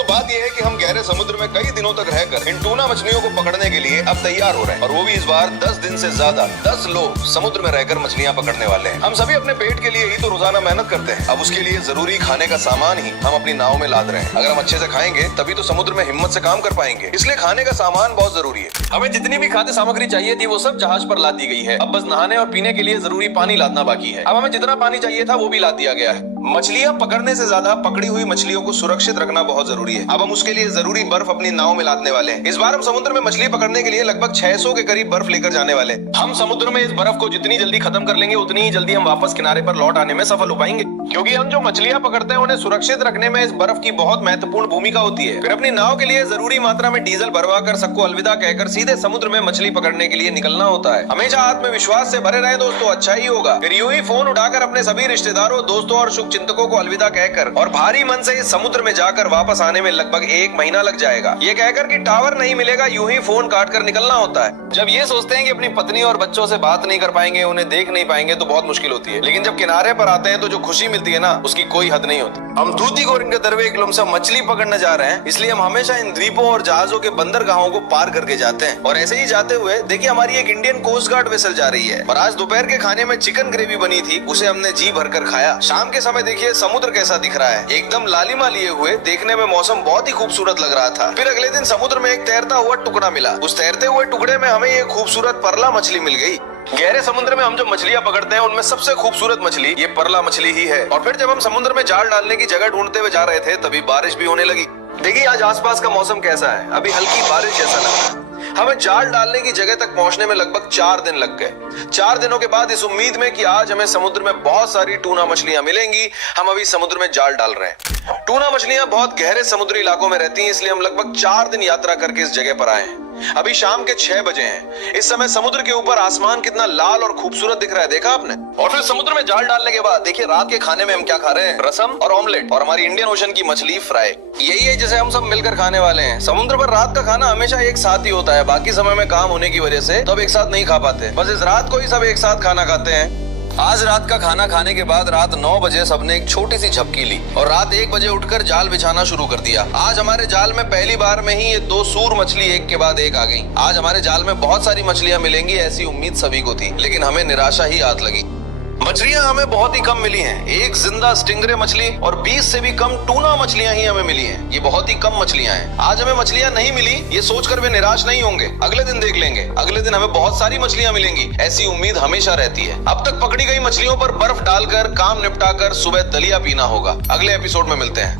दोस्तों बात यह है कि हम गहरे समुद्र में कई दिनों तक रहकर इन टूना मछलियों को पकड़ने के लिए अब तैयार हो रहे हैं, और वो भी इस बार 10 दिन से ज्यादा। 10 लोग समुद्र में रहकर मछलियां पकड़ने वाले हैं। हम सभी अपने पेट के लिए ही तो रोजाना मेहनत करते हैं। अब उसके लिए जरूरी खाने का सामान ही हम अपनी नाव में लाद रहे हैं। अगर हम अच्छे से खाएंगे तभी तो समुद्र में हिम्मत से काम कर पाएंगे। इसलिए खाने का सामान बहुत जरूरी है। हमें जितनी भी खाद्य सामग्री चाहिए थी वो सब जहाज पर लाद दी गई है। अब बस नहाने और पीने के लिए जरूरी पानी लादना बाकी है। अब हमें जितना पानी चाहिए था वो भी लाद दिया गया है। मछलियां पकड़ने से ज्यादा पकड़ी हुई मछलियों को सुरक्षित रखना बहुत जरूरी है। अब हम उसके लिए जरूरी बर्फ अपनी नाव में लादने वाले हैं। इस बार हम समुद्र में मछली पकड़ने के लिए लगभग 600 के करीब बर्फ लेकर जाने वाले हैं। हम समुद्र में इस बर्फ को जितनी जल्दी खत्म कर लेंगे उतनी ही जल्दी हम वापस किनारे पर लौट आने में सफल हो पाएंगे, क्योंकि हम जो मछलियां पकड़ते हैं उन्हें सुरक्षित रखने में इस बर्फ की बहुत महत्वपूर्ण भूमिका होती है। फिर अपनी नाव के लिए जरूरी मात्रा में डीजल भरवा कर सबको अलविदा कहकर सीधे समुद्र में मछली पकड़ने के लिए निकलना होता है। हमेशा आत्मविश्वास से भरे रहे दोस्तों, अच्छा ही होगा। फिर यूं ही फोन उठाकर अपने सभी रिश्तेदारों, दोस्तों और शुभ चिंतकों को अलविदा कहकर और भारी मन से इस समुद्र में जाकर वापस आने में लगभग 1 महीना लग जाएगा। ये कहकर कि टावर नहीं मिलेगा, यूं ही फोन काट कर निकलना होता है। जब ये सोचते हैं कि अपनी पत्नी और बच्चों से बात नहीं कर पाएंगे, उन्हें देख नहीं पाएंगे तो बहुत मुश्किल होती है। लेकिन जब किनारे पर आते हैं तो जो खुशी मिलती है ना, उसकी कोई हद नहीं होती। हम तूतीकोरिन के दरवे एक लुमसा मछली पकड़ने जा रहे हैं, इसलिए हम हमेशा इन द्वीपों और जहाजों के बंदरगाहों को पार करके जाते हैं। और ऐसे ही जाते हुए देखिए हमारी एक इंडियन कोस्ट गार्ड वेसल जा रही है। और आज दोपहर के खाने में चिकन ग्रेवी बनी थी, उसे हमने जी भरकर खाया। शाम के समय देखिए समुद्र कैसा दिख रहा है, एकदम लालिमा लिए हुए। देखने में मौसम बहुत ही खूबसूरत लग रहा था। फिर अगले दिन समुद्र में एक तैरता हुआ टुकड़ा मिला। उस तैरते हुए टुकड़े में हमें एक खूबसूरत परला मछली मिल गई। गहरे समुद्र में हम जो मछलियां पकड़ते हैं उनमें सबसे खूबसूरत मछली ये परला मछली ही है। और फिर जब हम समुद्र में जाल डालने की जगह ढूंढते हुए जा रहे थे तभी बारिश भी होने लगी। देखिए आज आसपास का मौसम कैसा है, अभी हल्की बारिश जैसा लग रहा है। हमें जाल डालने की जगह तक पहुंचने में लगभग 4 दिन लग गए। 4 दिनों के बाद इस उम्मीद में कि आज हमें समुद्र में बहुत सारी टूना मछलियां मिलेंगी, हम अभी समुद्र में जाल डाल रहे हैं। टूना मछलियां बहुत गहरे समुद्री इलाकों में रहती हैं, इसलिए हम लगभग 4 दिन यात्रा करके इस जगह पर आए हैं। अभी शाम के 6 बजे हैं। इस समय समुद्र के ऊपर आसमान कितना लाल और खूबसूरत दिख रहा है, देखा आपने? और फिर समुद्र में जाल डालने के बाद देखिए रात के खाने में हम क्या खा रहे हैं, रसम और ऑमलेट और हमारी इंडियन ओशन की मछली फ्राई। यही है जिसे हम सब मिलकर खाने वाले हैं। समुद्र पर रात का खाना हमेशा एक साथ ही होता है, बाकी समय में काम होने की वजह से तो अब एक साथ नहीं खा पाते। बस इस रात को ही सब एक साथ खाना खाते हैं। आज रात का खाना खाने के बाद रात 9 बजे सबने एक छोटी सी झपकी ली और रात 1 बजे उठकर जाल बिछाना शुरू कर दिया। आज हमारे जाल में पहली बार में ही ये 2 सूर मछली एक के बाद एक आ गई। आज हमारे जाल में बहुत सारी मछलियां मिलेंगी ऐसी उम्मीद सभी को थी, लेकिन हमें निराशा ही हाथ लगी। मछलियां हमें बहुत ही कम मिली हैं। एक जिंदा स्टिंगरे मछली और 20 से भी कम टूना मछलियां ही हमें मिली हैं। ये बहुत ही कम मछलियां हैं। आज हमें मछलियां नहीं मिली ये सोचकर वे निराश नहीं होंगे, अगले दिन देख लेंगे। अगले दिन हमें बहुत सारी मछलियां मिलेंगी ऐसी उम्मीद हमेशा रहती है। अब तक पकड़ी गई मछलियों पर बर्फ डालकर काम निपटाकर सुबह दलिया पीना होगा। अगले एपिसोड में मिलते हैं।